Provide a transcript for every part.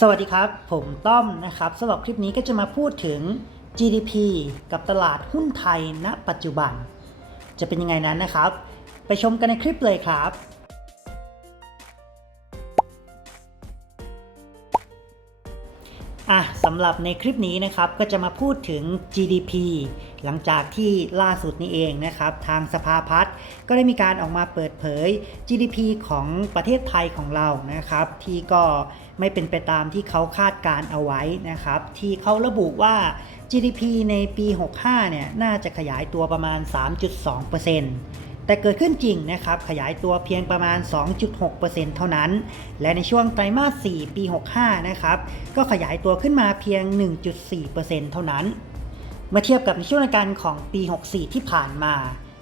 สวัสดีครับ ผมต้อมนะครับสำหรับคลิปนี้ก็จะมาพูดถึง GDP กับตลาดหุ้นไทยณ ปัจจุบัน จะเป็นยังไงนั้นนะครับ ไปชมกันในคลิปเลยครับ อะสำหรับในคลิปนี้นะครับก็จะมาพูดถึง GDP หลังจากที่ล่าสุดนี้เองนะครับ ทางสภาพัฒน์ก็ได้มีการออกมาเปิดเผย GDP ของประเทศไทยของเรานะครับ ที่ก็ ไม่เป็นไปตามที่เขาคาดการเอาไว้นะครับ ที่เขาระบุว่า GDP ในปี 65 เนี่ย น่าจะขยายตัวประมาณ 3.2%แต่เกิดขึ้นจริงนะครับ ขยายตัวเพียงประมาณ 2.6%เท่านั้น และในช่วงไตรมาส 4 ปี 65 นะครับ ก็ขยายตัวขึ้นมาเพียง 1.4%เท่านั้น เมื่อเทียบกับในช่วงการของปี 64 ที่ผ่านมา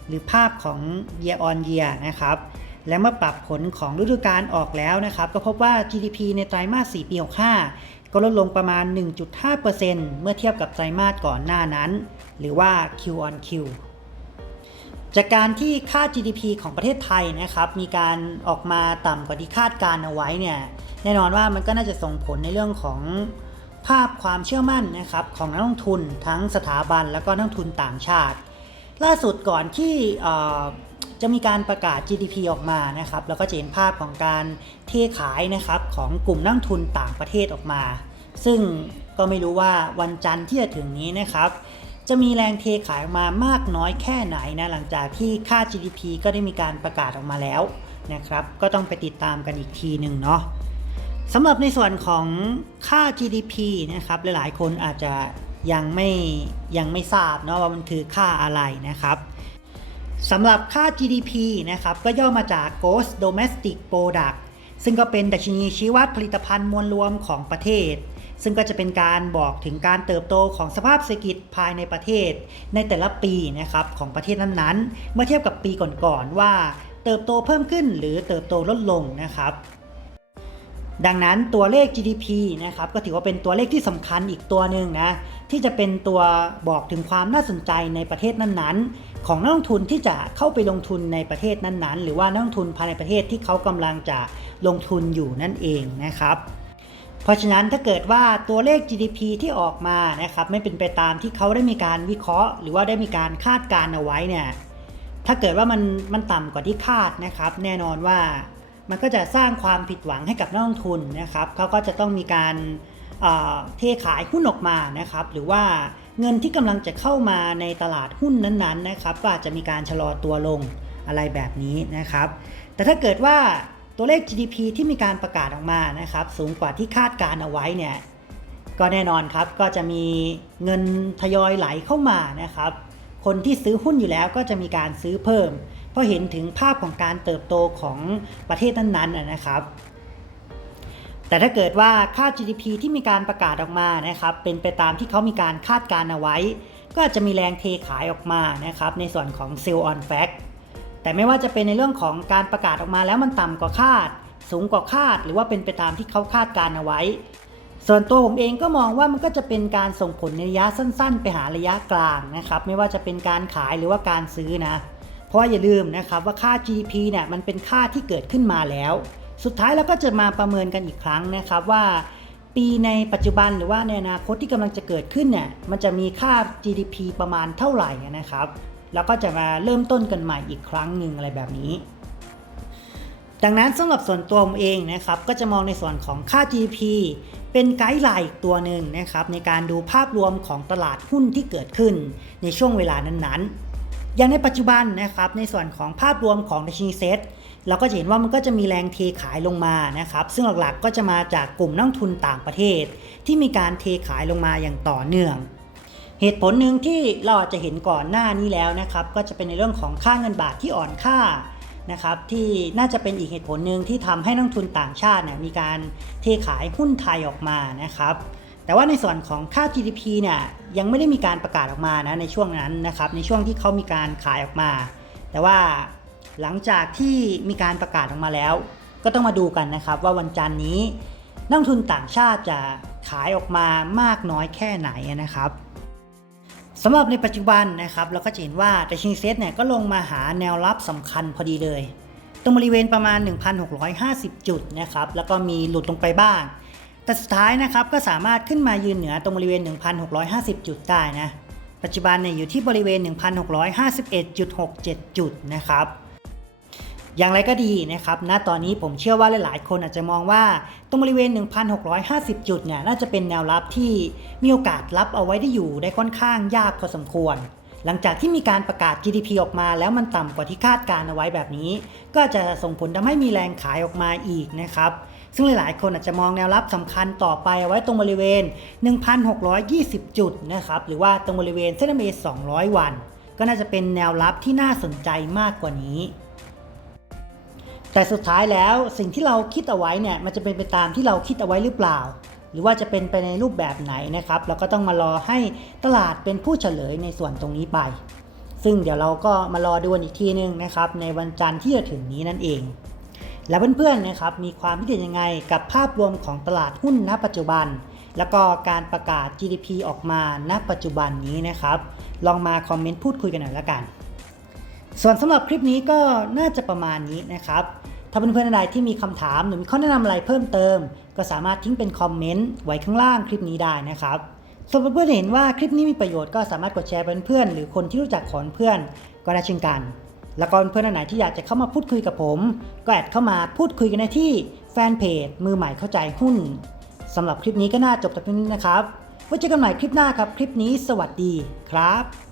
หรือภาพของ year on year นะครับ และเมื่อปรับผลของฤดูกาลออกแล้วนะครับ ก็พบว่า GDP ในไตรมาส 4 ปี 65 ก็ลดลงประมาณ 1.5%เมื่อเทียบกับไตรมาสก่อนหน้านั้น หรือว่า Q on Q จากการที่ค่า GDP ของประเทศไทยนะครับ มีการออกมาต่ำกว่าที่คาดการเอาไว้เนี่ย แน่นอนว่ามันก็น่าจะส่งผลในเรื่องของภาพความเชื่อมั่นนะครับของนักลงทุนทั้งสถาบันแล้วก็นักลงทุนต่างชาติ ล่าสุดก่อนที่ จะมีการประกาศ GDP ออกมานะครับ แล้วก็จะเห็นภาพของการเทขายนะครับของกลุ่มนักทุนต่างประเทศออกมา ซึ่งก็ไม่รู้ว่าวันจันทร์ที่จะถึงนี้นะครับ จะมีแรงเทขายออกมามากน้อยแค่ไหนนะหลังจากที่ค่า GDP ก็ได้มีการประกาศออกมาแล้วนะครับ ก็ต้องไปติดตามกันอีกทีหนึ่งเนาะสำหรับในส่วนของค่า GDP นะครับหลายๆ คนอาจจะยังไม่ยังไม่ทราบเนาะว่ามันคือค่าอะไรนะครับ สำหรับค่า GDP นะครับก็ย่อมาจาก Gross Domestic Product ซึ่งก็เป็นดัชนีชี้วัดผลิตภัณฑ์มวลรวมของประเทศ ซึ่งก็จะเป็นการบอกถึงการเติบโตของสภาพเศรษฐกิจภายในประเทศ ในแต่ละปีนะครับของประเทศนั้นๆ เมื่อเทียบกับปีก่อนๆว่า เติบโตเพิ่มขึ้นหรือเติบโตลดลงนะครับ ดังนั้นตัวเลข GDP นะครับก็ถือว่าเป็นตัวเลขที่สำคัญอีกตัวหนึ่งนะที่จะเป็นตัวบอกถึงความน่าสนใจในประเทศนั้นๆ ของนักลงทุนที่จะเข้าไปลงทุนในประเทศนั้นๆ หรือว่านักลงทุนภายในประเทศที่เขากำลังจะลงทุนอยู่นั่นเองนะครับ เพราะฉะนั้นถ้าเกิดว่าตัวเลข GDP ที่ออกมานะครับไม่เป็นไปตามที่เขาได้มีการวิเคราะห์ หรือว่าได้มีการคาดการณ์เอาไว้เนี่ยถ้าเกิดว่ามันมันต่ำกว่าที่คาดนะครับ แน่นอนว่า มันก็จะสร้างความผิดหวังให้กับนักลงทุนนะครับเขาก็จะต้องมีการเทขายหุ้นออกมานะครับ หรือว่าเงินที่กำลังจะเข้ามาในตลาดหุ้นนั้นๆนะครับก็อาจจะมีการชะลอตัวลงอะไรแบบนี้นะครับ แต่ถ้าเกิดว่าตัวเลข GDP ที่มีการประกาศออกมานะครับ สูงกว่าที่คาดการเอาไว้เนี่ยก็แน่นอนครับก็จะมีเงินทยอยไหลเข้ามานะครับ คนที่ซื้อหุ้นอยู่แล้วก็จะมีการซื้อเพิ่ม เพราะเห็นถึงภาพของการเติบโตของประเทศนั้นๆนะครับ แต่ถ้าเกิดว่าค่า GDP ที่มีการประกาศออกมานะครับเป็นไปตามที่เขามีการคาดการเอาไว้ ก็อาจจะมีแรงเทขายออกมานะครับในส่วนของ Sell on Fact แต่ไม่ว่าจะเป็นในเรื่องของการประกาศออกมาแล้วมันต่ำกว่าคาด สูงกว่าคาด หรือว่าเป็นไปตามที่เขาคาดการเอาไว้ ส่วนตัวผมเองก็มองว่ามันก็จะเป็นการส่งผลในระยะสั้น ๆ ไปหาระยะกลางนะครับ ไม่ว่าจะเป็นการขายหรือว่าการซื้อนะ เพราะอย่าลืมนะครับว่าค่า GDP เนี่ยมันเป็นค่าที่เกิดขึ้นมาแล้ว สุดท้ายเราก็จะมาประเมินกันอีกครั้งนะครับว่า ปีในปัจจุบันหรือว่าในอนาคตที่กำลังจะเกิดขึ้นเนี่ยมันจะมีค่า GDP ประมาณเท่าไหร่นะครับ แล้วก็จะมาเริ่มต้นกันใหม่อีกครั้งหนึ่งอะไรแบบนี้ ดังนั้นสำหรับส่วนตัวผมเองนะครับก็จะมองในส่วนของค่า GDP เป็นไกด์ไลน์อีกตัวหนึ่งนะครับในการดูภาพรวมของตลาดหุ้นที่เกิดขึ้นในช่วงเวลานั้นๆ อย่างในปัจจุบันนะครับในส่วนของภาพรวมของดัชนีเซ็ตเราก็จะเห็นว่ามันก็จะมีแรงเทขายลงมานะครับ ซึ่งหลักๆก็จะมาจากกลุ่มนักทุนต่างประเทศ ที่มีการเทขายลงมาอย่างต่อเนื่อง เหตุผลหนึ่งที่เราอาจจะเห็นก่อนหน้านี้แล้วนะครับ ก็จะเป็นในเรื่องของค่าเงินบาทที่อ่อนค่านะครับ ที่น่าจะเป็นอีกเหตุผลหนึ่งที่ทำให้นักทุนต่างชาติเนี่ยมีการเทขายหุ้นไทยออกมานะครับ แต่ว่าในส่วนของค่า GDP เนี่ยยังไม่ได้มีการประกาศออกมานะในช่วงนั้นนะครับในช่วงที่เขามีการขายออกมา แต่ว่าหลังจากที่มีการประกาศออกมาแล้ว ก็ต้องมาดูกันนะครับว่าวันจันทร์นี้นักทุนต่างชาติจะขายออกมามากน้อยแค่ไหนนะครับสำหรับในปัจจุบันนะครับเราก็จะเห็นว่าดัชนีเซตเนี่ยก็ลงมาหาแนวรับสำคัญพอดีเลย ตรงบริเวณประมาณ 1,650 จุดนะครับแล้วก็มีหลุดลงไปบ้าง แต่สุดท้ายนะครับก็สามารถขึ้นมายืนเหนือตรงบริเวณ 1,650 จุดได้นะ ปัจจุบันเนี่ยอยู่ที่บริเวณ 1,651.67 จุดนะครับ อย่างไรก็ดีนะครับ ณ ตอนนี้ผมเชื่อว่าหลายๆ คนอาจจะมองว่าตรงบริเวณ 1,650 จุดเนี่ยน่าจะเป็นแนวรับที่มีโอกาสรับเอาไว้ได้อยู่ได้ค่อนข้างยากพอสมควรหลังจากที่มีการประกาศ GDP ออกมาแล้วมันต่ำกว่าที่คาดการเอาไว้แบบนี้ ก็จะส่งผลทำให้มีแรงขายออกมาอีกนะครับ ซึ่งหลายๆ คนอาจจะมองแนวรับสำคัญต่อไปเอาไว้ตรงบริเวณ 1,620 จุดนะครับหรือว่าตรงบริเวณเส้น MA 200 วัน ก็น่าจะเป็นแนวรับที่น่าสนใจมากกว่านี้แต่สุดท้ายแล้วสิ่งที่เราคิดเอาไว้เนี่ยมันจะเป็นไปตามที่เราคิดเอาไว้หรือเปล่า หรือว่าจะเป็นไปในรูปแบบไหนนะครับ เราก็ต้องมารอให้ตลาดเป็นผู้เฉลยในส่วนตรงนี้ไป ซึ่งเดี๋ยวเราก็มารอดูอีกทีนึงนะครับ ในวันจันทร์ที่จะถึงนี้นั่นเอง แล้วเพื่อนๆนะครับมีความคิดเห็นยังไงกับภาพรวมของตลาดหุ้นณ ปัจจุบัน แล้วก็การประกาศ GDP ออกมาณปัจจุบันนี้นะครับ ลองมาคอมเมนต์พูดคุยกันหน่อยละกัน ส่วนสำหรับคลิปนี้ก็น่าจะประมาณนี้นะครับถ้าเพื่อนๆท่านใดที่มีคำถามหรือมีข้อแนะนำอะไรเพิ่มเติม ก็สามารถทิ้งเป็นคอมเมนต์ไว้ข้างล่างคลิปนี้ได้นะครับส่วนเพื่อนๆเห็นว่าคลิปนี้มีประโยชน์ก็สามารถกดแชร์เพื่อนๆหรือคนที่รู้จักของเพื่อนก็ได้เช่นกัน แล้วก็เพื่อนๆไหนที่อยากจะเข้ามาพูดคุยกับผม ก็แอดเข้ามาพูดคุยกันได้ที่แฟนเพจมือใหม่เข้าใจหุ้นสำหรับคลิปนี้ก็น่าจบแต่เพียงนี้นะครับไว้เจอกันใหม่คลิปหน้าครับ คลิปนี้สวัสดีครับ